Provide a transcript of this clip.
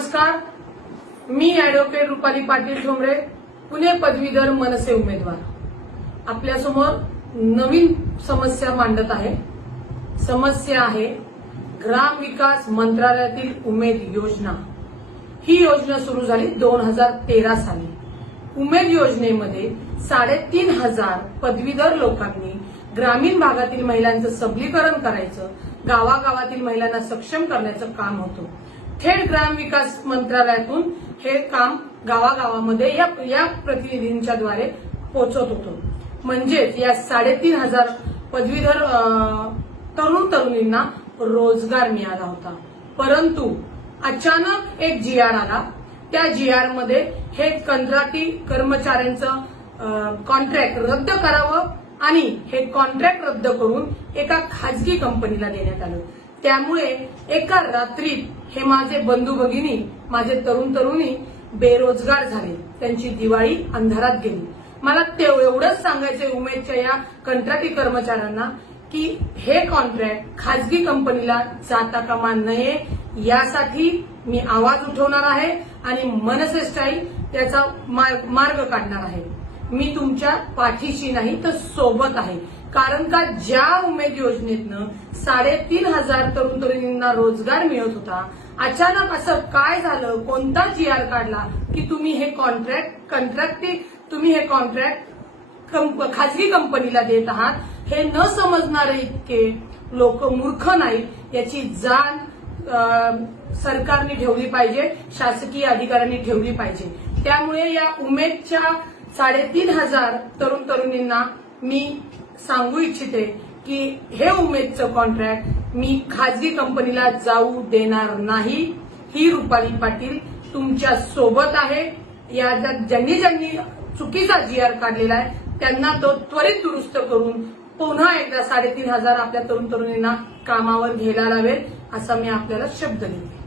नमस्कार. मी ऍडव्होकेट रुपाली पाटील ठोंबरे पुणे पदवीधर मनसे उमेदवार. आपल्यासमोर नवीन समस्या मांडत आहे. समस्या आहे ग्राम विकास मंत्रालयातील उमेद योजना. ही योजना सुरू झाली दोन हजार तेरा साली. उमेद योजनेमध्ये साडेतीन हजार पदवीधर लोकांनी ग्रामीण भागातील महिलांचं सबलीकरण करायचं गावागावातील महिलांना सक्षम करण्याचं काम होतं. थेट ग्राम विकास मंत्रालयातून हे काम गावागावामध्ये या या प्रतिनिधींच्या द्वारे पोहोचत होतो. म्हणजेच या साडेतीन हजार पदवीधर तरुण तरुणींना रोजगार मिळाला होता. परंतु अचानक एक जी आर आला. त्या जी आरमध्ये हे कंत्राटी कर्मचाऱ्यांचं कॉन्ट्रॅक्ट रद्द करावं आणि हे कॉन्ट्रॅक्ट रद्द करून एका खाजगी कंपनीला देण्यात आलं. त्यामुळे एका रात्रीत हे माझे बंधू भगिनी माझे तरुण तरुणी बेरोजगार झाले. त्यांची दिवाळी अंधारात गेली. मला ते एवढंच सांगायचंय उमेदच्या या कंत्राटी कर्मचाऱ्यांना की हे कॉन्ट्रॅक्ट खाजगी कंपनीला जाता कामा नये यासाठी मी आवाज उठवणार आहे आणि मनसे स्टाईल त्याचा मार्ग काढणार आहे. मी तुमच्या पाठीशी नाही तर सोबत आहे. कारण का ज्या उमेद योजनेतनं साडेतीन हजार तरुण तरुणींना रोजगार मिळत होता अचानक असं काय झालं? कोणता जी आर काढला की तुम्ही हे कॉन्ट्रॅक्ट कॉन्ट्रॅक्ट तुम्ही हे कॉन्ट्रॅक्ट कंप- खाजगी कंपनीला देत आहात? हे न समजणारे इतके लोक मूर्ख नाही याची जाण अं, सरकारने ठेवली पाहिजे शासकीय अधिकाऱ्यांनी ठेवली पाहिजे. त्यामुळे या उमेदच्या साडेतीन हजार तरुण तरुणींना मी सांगू इच्छिते की हे उमेदचं कॉन्ट्रॅक्ट मी खाजगी कंपनीला जाऊ देणार नाही. ही रुपाली पाटील तुमच्यासोबत आहे. या ज्यांनी ज्यांनी चुकीचा जी आर काढलेला आहे त्यांना तो त्वरित दुरुस्त करून पुन्हा एकदा साडेतीन हजार आपल्या तरुण तरुणींना कामावर घ्यायला लावेल असा मी आपल्याला शब्द देते.